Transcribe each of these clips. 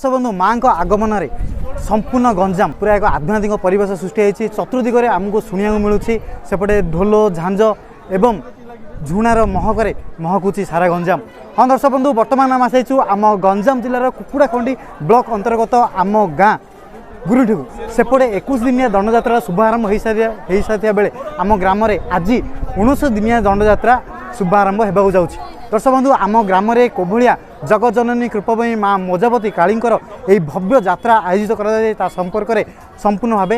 दर्शक बंधु माँ को आगमन में संपूर्ण गंजाम पूरा एक आध्यात्मिक परिवेश सृष्टि होती चतुर्दिगरे आमको शुणा मिलूँ सेपटे ढोल झांझ एवं झुणार महकरे महकुची सारा गंजाम। हाँ दर्शक बंधु बर्तमान आम आसू आम गंजाम जिलार कुकुड़ाखंडी ब्लॉक अंतर्गत आम गाँ गुरुठी सेपटे 21 दिनिया दंडयात्रा शुभारंभ हो सारी बेले आम ग्राम आज 19 दिनिया दंडयात्रा शुभारंभ होगा जाऊँगी। दर्शक बंधु आम ग्राम में कोभलिया जगज्जननी कृपमयी माँ मजावती कालींकर यही भव्य यात्रा आयोजित करा संपर्क में संपूर्ण भाव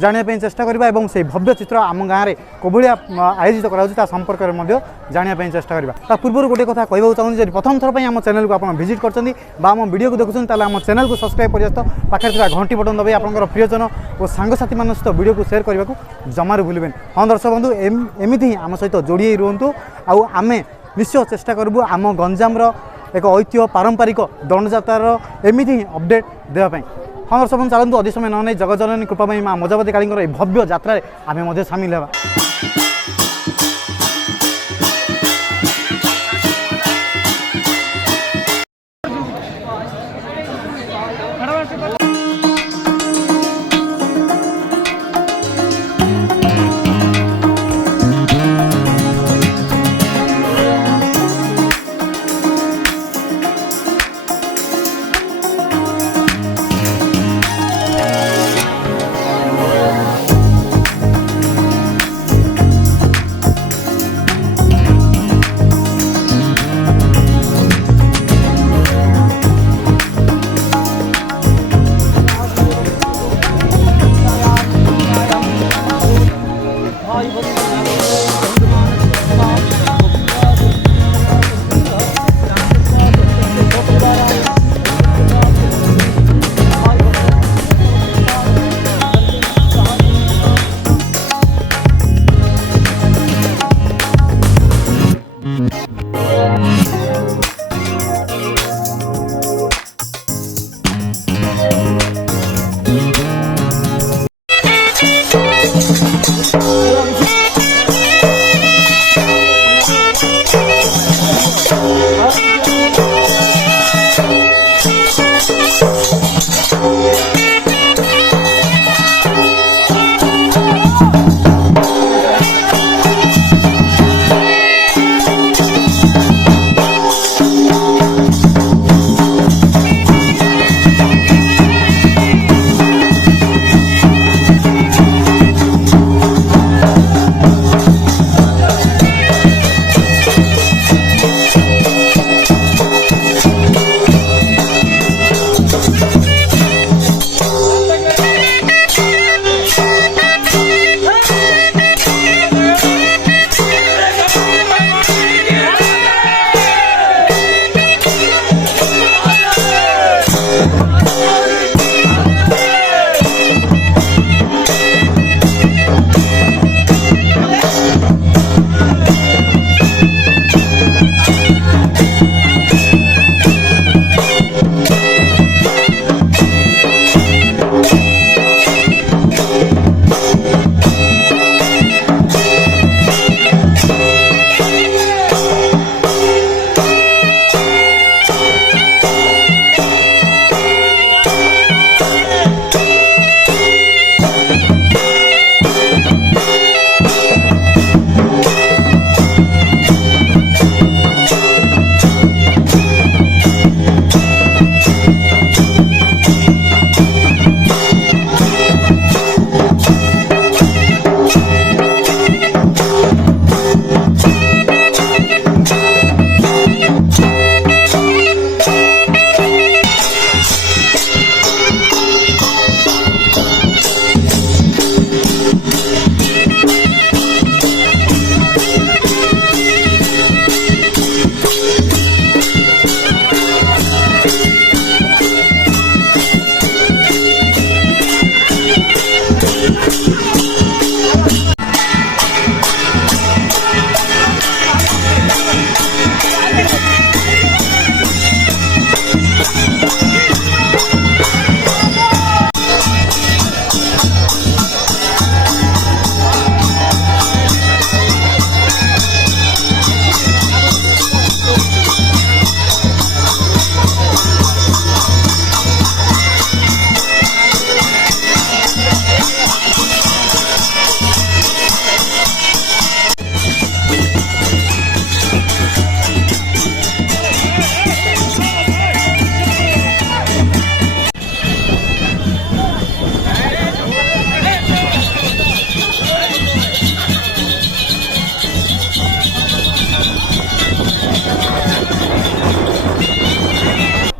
जानापी चेष्टा करबा एवं से भव्य चित्र आम गाँव में कोभलिया आयोजित करा संपर्क में जानापी चेष्टा करबा। पूर्व गोटे कथा कहूँ चाहूँगी जब प्रथम थर आम चैनल को आप विजिट करछंती बा आम वीडियो को देखुछन आम चैनल को सब्सक्राइब कर पाखे घंटी बटन दबाई आपंकर प्रियजन और सांगसाथी मान सहित वीडियो को शेयर करने को जमार भूलें। हाँ दर्शक बंधु एमती ही आम सहित जोड़ी रुहतु आम निश्चय चेष्टा करूँ आम गंजाम एक ऐतिह्य पारंपरिक दंडयात्रार एमती ही अपडेट देवाई। हाँ दर्शक बंधु चलतु अधिक समय न जगज्जननी कृपामयी माँ मजावती कालींकर भव्य यात्रा आम सामिल होगा।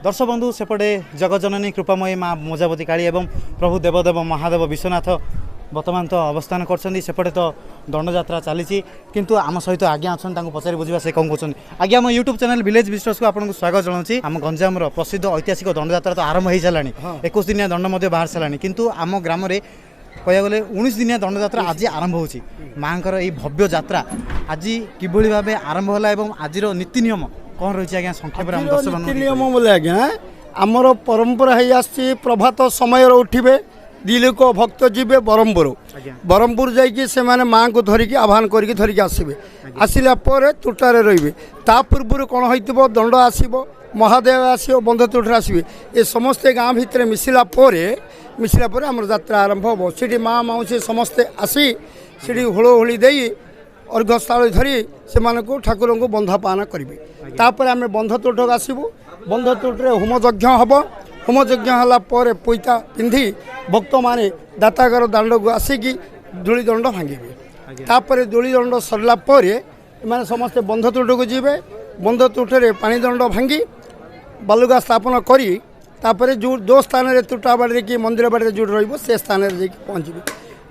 दर्शक बंधु सेपटे जगतजननी कृपामयी माँ मोजावती काली एवं प्रभु देवदेव महादेव विश्वनाथ बर्तमान तो अवस्थान करपटे तो दंडयात्रा चली किंतु आम सहित आज्ञा अच्छा पचारि बुझा से कौन कहते आज्ञा आम यूट्यूब चैनल विलेज विस्टर्स को आपको स्वागत जनाऊँ आम गंजाम प्रसिद्ध ऐतिहासिक दंडयात्रा तो आरंभ हो सारा 21 दिनिया दंड बाहर सारा किंतु आम ग्राम कह गले 19 दिनिया दंडयात्रा आज आरंभ होची माँ यही भव्य यात्रा आज किभली भाव आरंभ होला एवं आज नीति नियम कौन रही है संक्षेप नीति नियम बोले आज्ञा आमर परंपरा है आसी प्रभात समय उठे दिलोक भक्त जीवे बरमपुर जाने माँ को धरिकी आह्वान करके धरिकी आसवे आसला तुटारे रे ता पूर्व कौन हो दंड आसो महादेव आसो बंध तुठे आसवे ये समस्ते गाँ भितर मिसला आम यात्रा आरंभ हम सीठी माँ मौसी समस्ते आसी सीठी हुड़ोहुड़ी दे अर्घस्थल धरी से ठाकुर को बंधा पाना करेंगे तापर आम बंध तुठक आसबू बंध तुठे होम यज्ञ हम होम यज्ञ है पैता पिंधि भक्त माने दातागर दांड को आसिकी धूली दंड भांगे तापर धूली दंड सरला मैंने समस्ते बंध तुठक जीवे बंध तुठे पानी दंड भांगी बालुगा स्थापन करी तापर जो स्थान में तुटा बाड़ी कि मंदिर बाड़ी जो रे स्थान में पहुँचे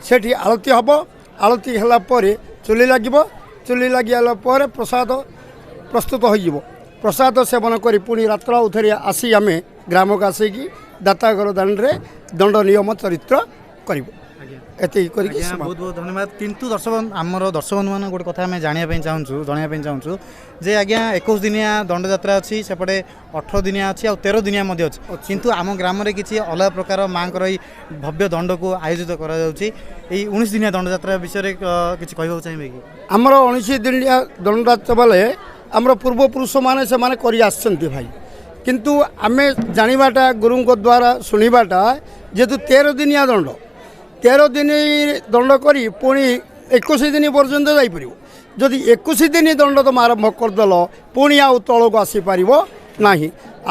से आलती हम आलती है चुली लगे चुली लगे प्रसाद प्रस्तुत हो प्रसाद सेवन कर पुणी रात्र उठे आसी आम ग्राम को आसिकी दातागर दांडे दंड नियम चरित्र कर बहुत बहुत धन्यवाद किंतु दर्शक आमर दर्शक बंधु मान गोटे कथा आम जानापी चाहूँ चाहूँ जे आज्ञा 21 दिनिया दंडयात्रा अच्छी सेपटे 18 दिनिया अच्छी आ 13 दिनिया अच्छी किंतु आम ग्राम में किसी अलग प्रकार माँ भव्य दंड को आयोजित करा 19 दिनिया दंडयात्रा विषय किसी कहना चाहिए कि आमर 19 दिनिया दंडयात्रा बेले आमर पूर्वपुरुष मैंने से भाई किंतु आम जानाटा गुरु द्वारा शुणवाटा जेहेतु 13 दिनिया दंड 13 दिन दंड करी पुणी 21 दिन पर्यंत जापर जदि 21 दिन दंड तुम आरंभ करदेल पुणी आउ तल को आसीपर ना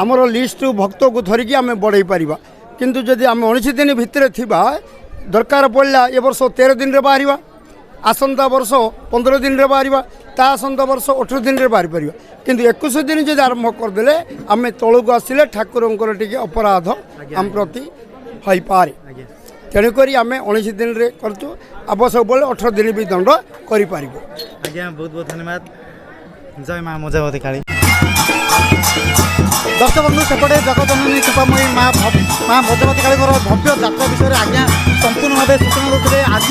आमर लिस्ट भक्त को धरिकी आम बढ़ई पार किंतु जदि आम 19 दिन भितर थिबा दरकार पड़ा ए वर्ष 13 दिन रे बाहर आसंता वर्ष 15 दिन रे बाहर ता आसंता वर्ष 18 दिन रे बाहर पार किंतु 21 दिन जब आरंभ करदे आम तल को आसिले ठाकुर टी अपराध आम प्रति हो पारे तेणुक आम 19 दिन रे करचु आवश्यक बोले 18 दिन भी दंड कर आज्ञा बहुत बहुत धन्यवाद जय माँ मोजावती काली दर्शक बंधु सेपटे जगतजननी कृपामयी माँ मोजावती काली भव्य यात्रा विषय में आज्ञा संपूर्ण भाव सूचना देते आज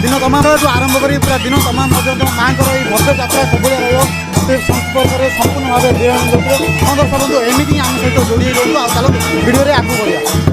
दिन तमाम जो आरंभ कर पूरा दिन तमाम माँ भव्य यात्रा सब संपर्क में संपूर्ण भाव विवरण देते दर्शक बंधु एमती आम सहित जोड़ी चलो भिडियो आगू बढ़िया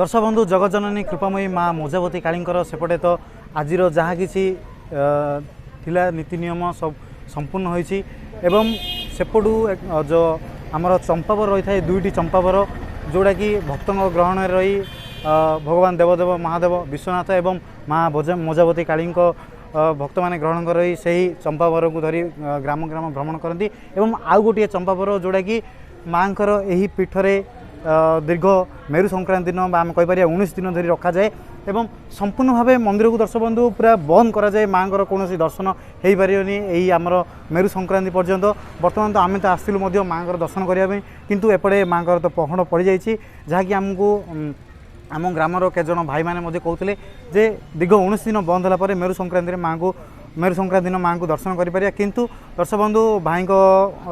दर्शक बंधु जगज्जननी कृपामयी माँ मोजावती कालींकर सेपटे तो आज जहाँ किसी थिला नीति नियम सब संपूर्ण होइछि एवं सेपटू जो आमर चंपावर रही था दुईटी चंपावर जोड़ा कि भक्त ग्रहण रही भगवान देवदेव महादेव विश्वनाथ एवं माँ मोजावती काली भक्त मैंने ग्रहण कर से चंपावर को धरी ग्राम ग्राम भ्रमण करती एवं आउ गोटे चंपावर जोड़ा कि माँ यही पीठरे दीर्घ मेरु संक्रांति दिन आम कहीपर 19 दिन धरी रखा जाए एवं संपूर्ण भाव मंदिर को दर्शक बंधु पूरा बंद करा जाए माँ कौन दर्शन हो पारनी यही आमर मेरु संक्रांति पर्यंत बर्तमान तो आम तो आसलु माँ दर्शन करने किंतु एपटे माँ तो पहड़ पड़ जाइए जहाँकि आमको आम ग्रामर केजन भाई मैंने कहते जे दीर्घ 19 दिन बंद होगापर मेरु संक्रांति माँ को मेरु संक्रांति दिन माँ को दर्शन करें किंतु दर्शक बंधु भाई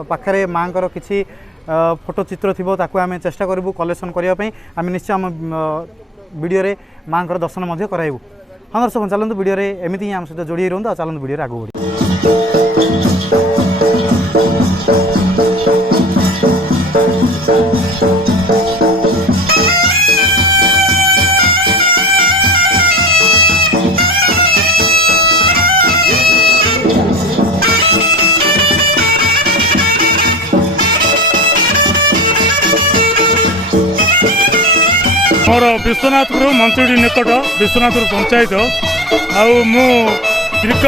पाखे माँ किसी फोटो चित्र थी ताकू आम चेष्टा करूँ कलेक्शन करने आम निश्चय आम वीडियो रे माँ दर्शन कराइबू। हाँ दर्शक चलते वीडियो एमती ही आम सहित जोड़ी रुहतु चलते वीडियो आगे बढ़ी। मोर विश्वनाथपुर मंत्री निकट विश्वनाथपुर पंचायत आउ मु दीर्घ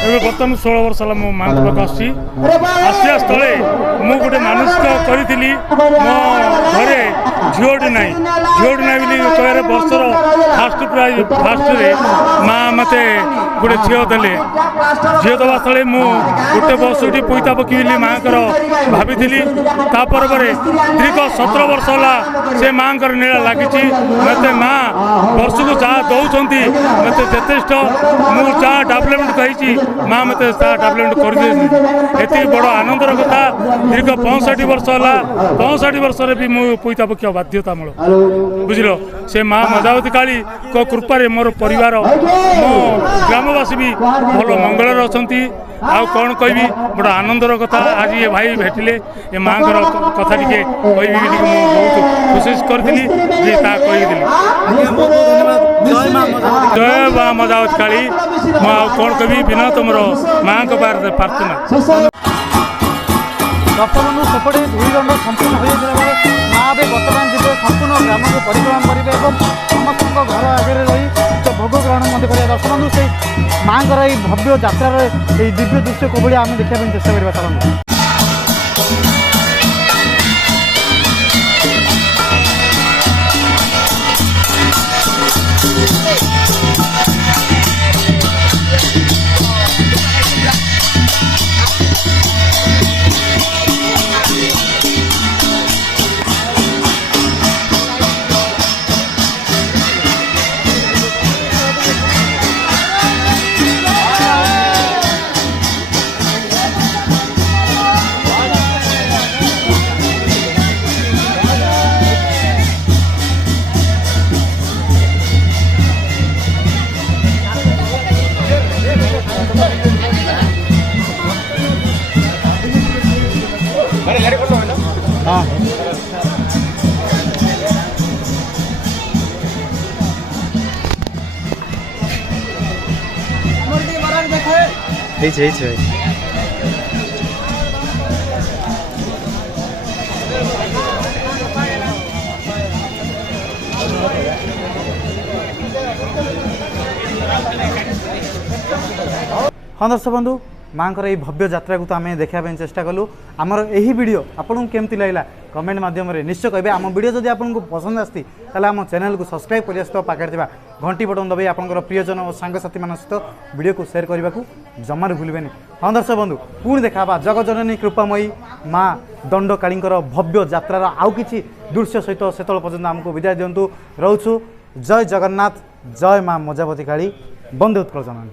बर्तमान 16 वर्ष है मो माँ पाक आसिया स्थले मु गोटे मानसिक करी मो घरे झीटी ना बोली कह वर्षर फास्ट प्राइज फास्ट माँ मत गोटे झील देले झील दवा स्थले मु गोटे बस उठी पैता पकईली माँ भाभी तापर दीर्घ 17 वर्ष है से माँ नीला लगी मत माँ वर्ष को जहाँ दौरान मत यथेष्ट मुझे जहाँ डेभलपमेंट कही माँ मत डेभलपमेंट कर बड़ आनंदर कथा दीर्घ 65 वर्ष है 65 वर्ष भी मुझे पैता पक्ष बाध्यतामूलक बुझल से माँ मोजावती काली को कृपारे मोर परिवार मो ग्रामवासी भी भल मंगल अच्छा आउ कौन कहि बड़ा आनंदर कथा आज ये भाई भेटिले ये माँ कथा टी बहुत कोशिश करी जय माँ मोजावती काली कौन कहि बिना तुम माँ को प्रार्थना दर्शक सेपटे 2 दंड संपूर्ण हो माँ भी बर्तमान जी संपूर्ण ग्राम को परिक्रमा करेंगे और समस्त घर आगे रही तो भोग ग्रहण करेंगे। दर्शक बंधु से माँ भव्य यात्रार दिव्य दृश्य कौन आम देखा चेष्टा करवा चलते। हाँ हाँ दर्शक बंधु माँ को भव्य यात्रा को तो आम देखा चेष्टा कलु आमर यही वीडियो आपको केमती लगला कमेंट माध्यम निश्चय कहे आम वीडियो जब आपको पसंद आसी आम चैनल को सब्सक्राइब कर पाखे घंटी बटन दबाई आपंकर प्रियजन और सांगसाथी मान सहित वीडियो को शेयर करने को जमार भूलें। हाँ दर्शक बंधु पुणी देखा जगज्जननी कृपामयी माँ दंडकालींकर भव्य यात्रार आउ कि दृश्य सहित से पर्यटन आमको विदाय दिंतु रोचु। जय जगन्नाथ जय माँ मोजावती काली वंदे उत्कल जननी।